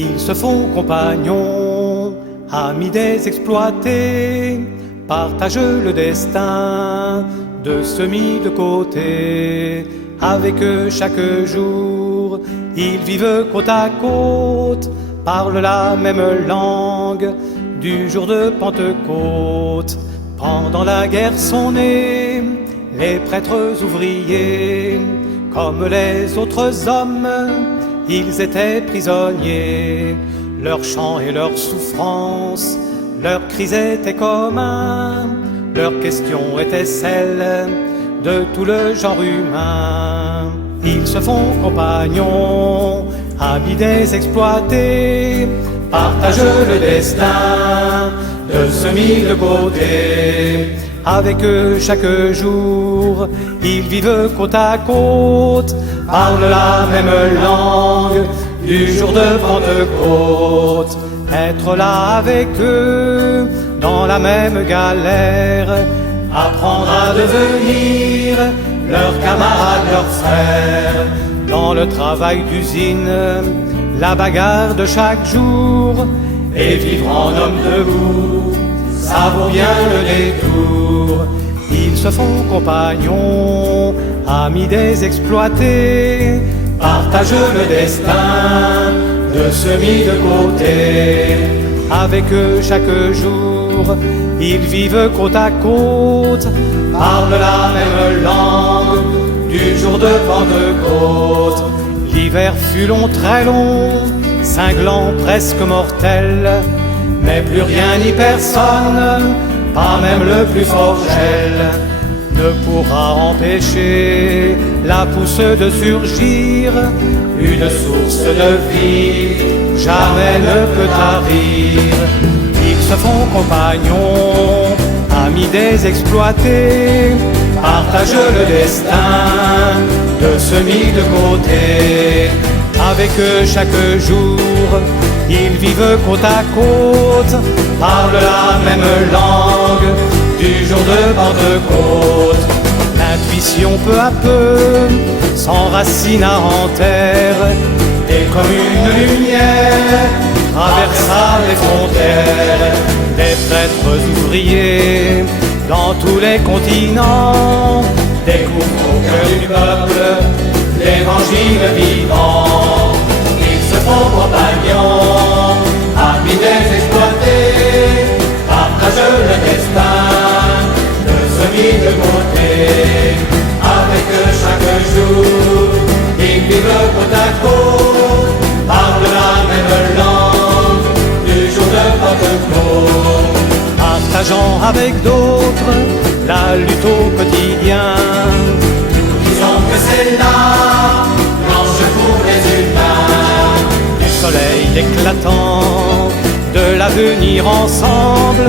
Ils se font compagnons, amis des exploités, partagent le destin de ceux mis de côté. Avec eux chaque jour, ils vivent côte à côte, parlent la même langue du jour de Pentecôte. Pendant la guerre sont nés les prêtres ouvriers, comme les autres hommes, ils étaient prisonniers. Leurs chants et leurs souffrances, leurs cris étaient communs, leurs questions étaient celles de tout le genre humain. Ils se font compagnons, amis des exploités, partagent le destin de ceux mis de côté. Avec eux chaque jour, ils vivent côte à côte, parlent la même langue du jour de Pentecôte. Être là avec eux dans la même galère, apprendre à devenir leurs camarades, leurs frères. Dans le travail d'usine, la bagarre de chaque jour, et vivre en homme debout, ça vaut bien le détour. Ils se font compagnons, amis des exploités, partagent le destin de ceux mis de côté. Avec eux chaque jour, ils vivent côte à côte, parlent la même langue du jour de Pentecôte. L'hiver fut long, très long, cinglant, presque mortel, mais plus rien ni personne, pas même le plus fort gel, ne pourra empêcher la pousse de surgir. Une source de vie jamais ne peut tarir. Ils se font compagnons, amis des exploités, partagent le destin de ceux mis de côté. Avec eux chaque jour, ils vivent côte à côte, parlent la même langue du jour de Pentecôte. L'intuition peu à peu s'enracina en terre, et comme une lumière traversa les frontières. Des prêtres ouvriers dans tous les continents découvrent au cœur du peuple l'évangile vivant. Ils se font compagnons, amis des exploités, partagent le destin de ceux mis de côté. Avec eux chaque jour, ils vivent côte à côte, parlent la même langue du jour de Pentecôte. Partageant avec d'autres la lutte au quotidien, nous disons que c'est là l'ange pour les humains. Du soleil éclatant, de l'avenir ensemble,